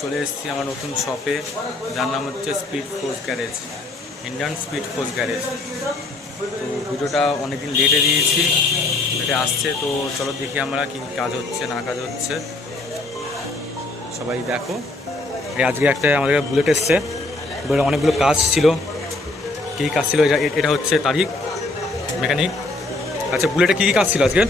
চলে এসেছি আমার নতুন শপে, যার নাম হচ্ছে speed force garage, Indian speed force garage. তো ভিডিওটা অনেকদিন লেটে দিয়েছি, লেটে আসছে। তো চলো দেখি আমরা কি কাজ হচ্ছে না কাজ হচ্ছে, সবাই দেখো। আজকে একটা আমাদের বুলেট এসছে, বুলেট অনেকগুলো কাজ ছিল। কী কাজ ছিল? এটা হচ্ছে তারিখ মেকানিক। আচ্ছা, বুলেটে কী কী কাজ ছিল আজকে?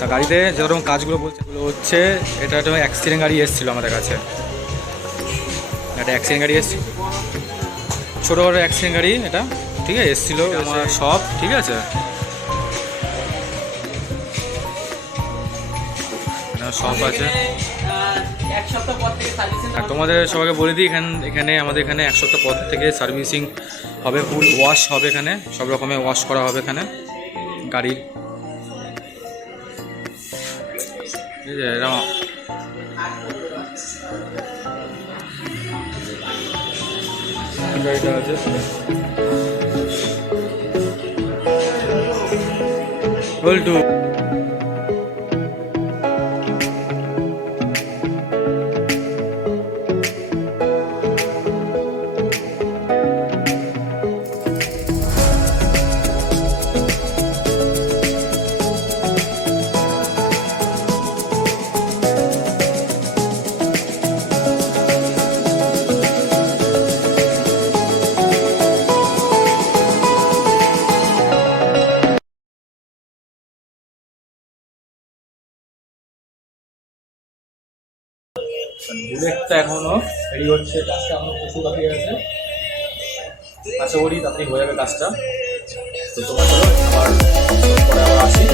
তা গাড়িতে যেরকম কাজগুলো বলছে এগুলো হচ্ছে, এটা একটা অ্যাক্সিডেন্ট গাড়ি এসেছিলো আমাদের কাছে। একটা অ্যাক্সিডেন্ট গাড়ি এসেছিল, ছোটো বড়ো অ্যাক্সিডেন্ট গাড়ি এটা, ঠিক আছে, এসেছিলো আমার সব, ঠিক আছে। সব আছে। তোমাদের সবাইকে বলে দিই, এখানে আমাদের এখানে 1 সপ্তাহ পর থেকে সার্ভিসিং হবে, ফুল ওয়াশ হবে, এখানে সব রকমের ওয়াশ করা হবে এখানে গাড়ির। গাড়িটা আছে বল্টু। বুলেটটা এখনো রেডি হচ্ছে, কাজটা এখনো প্রচুর বাকি আছে। আশা করি তাড়াতাড়ি হয়ে যাবে কাজটা। তো তোমরা চলো আবার পরে আবার আসি।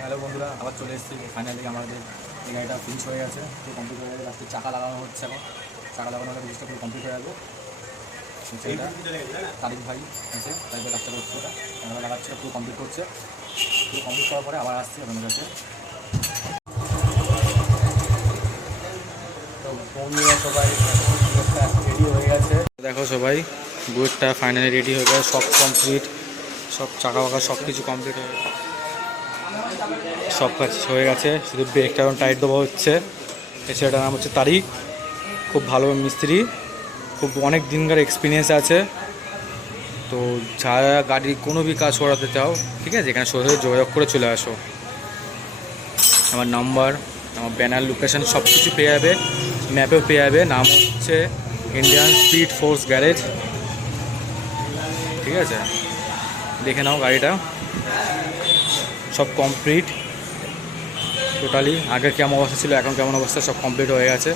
হ্যালো বন্ধুরা, আবার চলে এসেছি। ফাইনালি আমাদের এই গাড়িটা ফিনিশ হয়ে গেছে, পুরো কমপ্লিট হয়ে গেছে। লাস্টে চাকা লাগানো হচ্ছে, এখন চাকা লাগানো হলে জিনিসটা পুরো কমপ্লিট হয়ে যাবে। এটা তারিক ভাই আছে, তারিখে কাজটা করছে, এটা আমরা লাগাচ্ছে, পুরো কমপ্লিট করছে। পুরো কমপ্লিট করার পরে আবার আসছি আপনাদের কাছে। তো বন্ধুরা সবাই রেডি হয়ে গেছে, দেখো সবাই বুলেটটা ফাইনালি রেডি হয়ে গেছে, সব কমপ্লিট, সব চাকা বাকা সব কিছু কমপ্লিট হয়ে গেছে, সব কাজ হয়ে গেছে। শুধু ব্রেকটা এখন টাইট দেওয়া হচ্ছে। সেটার নাম হচ্ছে তারিক, খুব ভালো মিস্ত্রি, খুব অনেক দিনকার এক্সপিরিয়েন্স আছে। তো যারা গাড়ির কোনো বি কাজ করাতে চাও, ঠিক আছে, এখানে সরাসরি যোগাযোগ করে চলে আসো। আমার নাম্বার, আমার ব্যানার, লোকেশান সব কিছু পেয়ে যাবে, ম্যাপেও পেয়ে যাবে। নাম হচ্ছে ইন্ডিয়ান স্পিড ফোর্স গ্যারেজ, ঠিক আছে। দেখে নাও গাড়িটা, সব কমপ্লিট টোটালি। আগে কেমন অবস্থা ছিল, এখন কেমন অবস্থা, সব কমপ্লিট হয়ে গেছে।